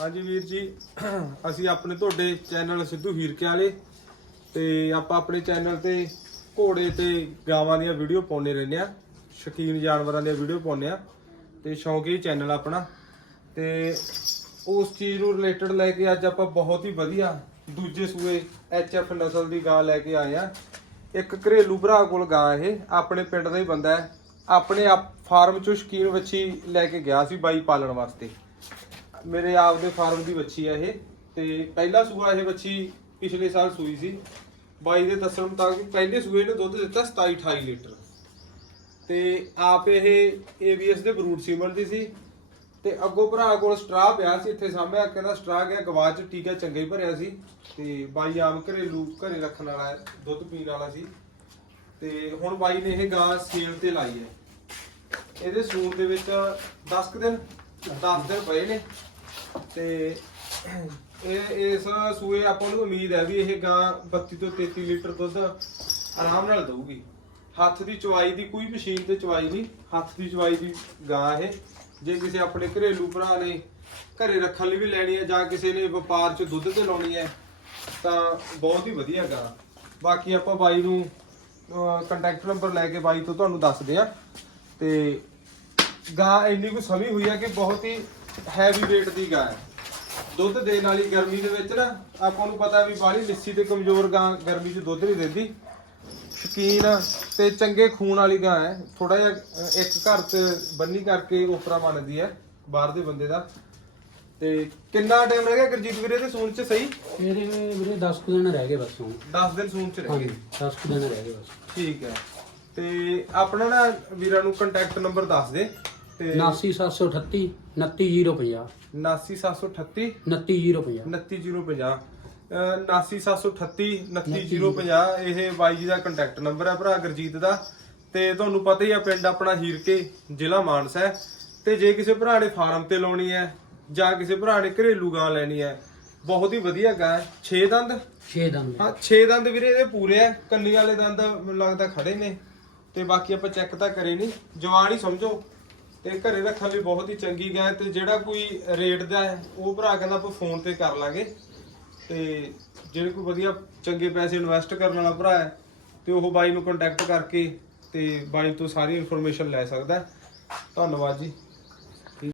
ਹਾਂਜੀ ਵੀਰ ਜੀ, ਅਸੀਂ ਆਪਣੇ ਤੁਹਾਡੇ ਚੈਨਲ ਸਿੱਧੂ ਹੀਰਕੇ ਵਾਲੇ ਤੇ ਆਪਾਂ ਆਪਣੇ ਚੈਨਲ ਤੇ ਘੋੜੇ ਤੇ ਗਾਵਾਂ ਦੀਆਂ ਵੀਡੀਓ ਪਾਉਂਦੇ ਰਹਿੰਦੇ ਆ ਸ਼ੌਕੀਨ ਜਾਨਵਰਾਂ ਦੀਆਂ ਵੀਡੀਓ ਪਾਉਂਦੇ ਆ ਤੇ ਸ਼ੌਂਕੀ ਚੈਨਲ ਆਪਣਾ ਤੇ ਉਸ ਚੀਜ਼ ਨੂੰ ਰਿਲੇਟਡ ਲੈ ਕੇ ਅੱਜ ਆਪਾਂ ਬਹੁਤ ਹੀ ਵਧੀਆ ਦੂਜੇ ਸੂਏ ਐਚਐਫ ਨਸਲ ਦੀ ਗਾਂ ਲੈ ਕੇ ਆਏ ਆ ਇੱਕ ਘਰੇਲੂ ਭਰਾ ਕੋਲ ਗਾਂ ਇਹ, ਆਪਣੇ ਪਿੰਡ ਦਾ ਹੀ ਬੰਦਾ ਹੈ। ਆਪਣੇ ਆਪ ਫਾਰਮ ਚੋਂ ਸ਼ੌਕੀਨ ਵੱਛੀ ਲੈ ਕੇ ਗਿਆ ਸੀ ਬਾਈ ਪਾਲਣ ਵਾਸਤੇ। ਮੇਰੇ ਆਪ ਦੇ ਫਾਰਮ ਦੀ ਵੱਛੀ ਆ ਇਹ ਤੇ ਪਹਿਲਾ ਸੂਆ ਇਹ ਵੱਛੀ ਪਿਛਲੇ ਸਾਲ ਸੂਈ ਸੀ। ਬਾਈ ਦੇ ਦੱਸਣ ਮੁਤਾਬਕ ਪਹਿਲੇ ਸੂਏ ਨੇ ਦੁੱਧ ਦਿੱਤਾ 27 28 ਲੀਟਰ। ਤੇ ਆਪ ਇਹ ABS ਦੇ ਬਰੂਟ ਸੀਮਰ ਦੀ ਸੀ ਤੇ ਅੱਗੋਂ ਭਰਾ ਕੋਲ ਸਟਰਾ ਪਿਆ ਸੀ, ਇੱਥੇ ਸਾਹਮਣੇ ਕਹਿੰਦਾ ਸਟਰਾ ਗਿਆ, ਗਵਾਚ ਟੀਕਾ ਚੰਗਾ ਹੀ ਭਰਿਆ ਸੀ। ਤੇ ਬਾਈ ਆਮ ਘਰੇਲੂ, ਘਰੇ ਰੱਖਣ ਵਾਲਾ ਦੁੱਧ ਪੀਣ ਵਾਲਾ ਸੀ। ਤੇ ਹੁਣ ਬਾਈ ਨੇ ਇਹ ਗਾਂ ਸੇਲ ਤੇ ਲਾਈ ਹੈ। ਇਹਦੇ ਸੂਰ ਦੇ ਵਿੱਚ 10 ਕੁ ਦਿਨ 10 ਦਿਨ ਪਏ ਨੇ। ਤੇ ਇਹ ਇਸ ਸੂਏ ਆਪਾਂ ਨੂੰ ਉਮੀਦ ਹੈ ਵੀ ਇਹ ਗਾਂ 32 ਤੋਂ 33 ਲੀਟਰ ਦੁੱਧ ਆਰਾਮ ਨਾਲ ਦਊਗੀ। ਹੱਥ ਦੀ ਚਵਾਈ ਦੀ ਕੋਈ ਮਸ਼ੀਨ ਤੇ ਚਵਾਈ ਨਹੀਂ, ਹੱਥ ਦੀ ਚਵਾਈ ਦੀ ਗਾਂ ਇਹ। ਜੇ ਕਿਸੇ ਆਪਣੇ ਘਰੇਲੂ ਭਰਾ ਨੇ ਘਰੇ ਰੱਖਣ ਲਈ ਵੀ ਲੈਣੀ ਹੈ ਜਾਂ ਕਿਸੇ ਨੇ ਵਪਾਰ 'ਚ ਦੁੱਧ ਤੇ ਲਾਉਣੀ ਹੈ, ਤਾਂ ਬਹੁਤ ਹੀ ਵਧੀਆ ਗਾਂ। ਬਾਕੀ ਆਪਾਂ ਬਾਈ ਨੂੰ ਕੰਟੈਕਟ ਨੰਬਰ ਲੈ ਕੇ ਬਾਈ ਤੋਂ ਤੁਹਾਨੂੰ ਦੱਸਦੇ ਆ ਤੇ ਗਾਂ ਇੰਨੀ ਕੁ ਸਮੀ ਹੋਈ ਹੈ ਕਿ ਬਹੁਤ ਹੀ ਹੈਵੀ weight ਦੀ ਗਾਂ ਹੈ। ਦੁੱਧ ਦੇਣ ਵਾਲੀ ਗਰਮੀ ਦੇ ਵਿੱਚ ਨਾ ਆਪਾਂ ਨੂੰ ਪਤਾ ਵੀ ਬਾਹਲੀ ਲਿੱਸੀ ਤੇ ਕਮਜ਼ੋਰ ਗਾਂ ਗਰਮੀ 'ਚ ਦੁੱਧ ਨਹੀਂ ਦਿੰਦੀ। ਸ਼ਕੀਨ ਤੇ ਚੰਗੇ ਖੂਨ ਵਾਲੀ ਗਾਂ ਹੈ। ਥੋੜਾ ਜਿਹਾ ਇੱਕ ਘਰ 'ਚ ਬੰਨੀ ਕਰਕੇ ਉਪਰਾ ਬਣਦੀ ਹੈ ਬਾਹਰ ਦੇ ਬੰਦੇ ਦਾ। ਤੇ ਕਿੰਨਾ ਟਾਈਮ ਰਹਿ ਗਿਆ ਗੁਰਜੀਤ ਵੀਰੇ ਦੇ ਸੂਣ 'ਚ ਸਹੀ? ਮੇਰੇ ਵੀਰੇ 10 ਕੁ ਦਿਨ ਰਹਿ ਗਏ ਬਸ ਹੁਣ। 10 ਦਿਨ ਸੂਣ 'ਚ ਰਹਿ ਹਾਂਜੀ ਗਏ 10 ਕੁ ਦਿਨ ਰਹਿ ਗਏ ਬਸ। ਠੀਕ ਹੈ। ਤੇ ਆਪਣਾ ਨਾ ਵੀਰਾਂ ਨੂੰ ਕੰਟੈਕਟ ਨੰਬਰ ਦੱਸ ਦੇ। ਤੇ 79738 29050 79738 29050 29050 97738 29050 ਇਹ ਬਾਈ ਜੀ ਦਾ ਕੰਟੈਕਟ ਨੰਬਰ ਹੈ ਭਰਾ ਗੁਰਜੀਤ ਦਾ। ਤੇ ਤੁਹਾਨੂੰ ਪਤਾ ਹੀ ਆ ਪਿੰਡ ਆਪਣਾ ਹੀਰਕੇ ਜ਼ਿਲ੍ਹਾ ਮਾਨਸਾ ਹੈ। ਤੇ ਜੇ ਕਿਸੇ ਭਰਾ ਨੇ ਫਾਰਮ ਤੇ ਲਾਉਣੀ ਹੈ ਜਾਂ ਕਿਸੇ ਭਰਾ ਨੇ ਘਰੇਲੂ ਗਾਂ ਲੈਣੀ ਹੈ ਬਹੁਤ ਹੀ ਵਧੀਆ ਗਾਂ ਹੈ। 6 ਦੰਦ? 6 ਦਿਨ ਹਾਂ 6 ਦੰਦ ਵੀਰੇ ਇਹਦੇ ਪੂਰੇ ਆ। ਕੰਨੀ ਵਾਲੇ ਦੰਦ ਮੈਨੂੰ ਲੱਗਦਾ ਖੜੇ ਨੇ। ਤੇ ਬਾਕੀ ਆਪਾਂ ਚੈੱਕ ਤਾਂ ਕਰੇ ਨਹੀਂ ਜਵਾਨ ਹੀ ਸਮਝੋ। ਤੇ ਘਰੇ ਰੱਖਣ ਲਈ ਬਹੁਤ ਹੀ ਚੰਗੀ ਗਾਂ ਹੈ ਤੇ ਜਿਹੜਾ ਕੋਈ ਰੇਟ ਦਾ ਹੈ, ਉਹ ਭਰਾ ਕਹਿੰਦਾ ਆਪਾਂ ਫੋਨ ਤੇ ਕਰ ਲਾਂਗੇ। ਤੇ ਜਿਹੜੇ ਕੋਈ ਵਧੀਆ ਚੰਗੇ ਪੈਸੇ ਇਨਵੈਸਟ ਕਰਨ ਵਾਲਾ ਭਰਾ ਹੈ, ਤੇ ਉਹ ਬਾਈ ਨੂੰ ਕੰਟੈਕਟ ਕਰਕੇ ਤੇ ਬਾਈ ਤੋਂ ਸਾਰੀ ਇਨਫੋਰਮੇਸ਼ਨ ਲੈ ਸਕਦਾ ਧੰਨਵਾਦ ਜੀ।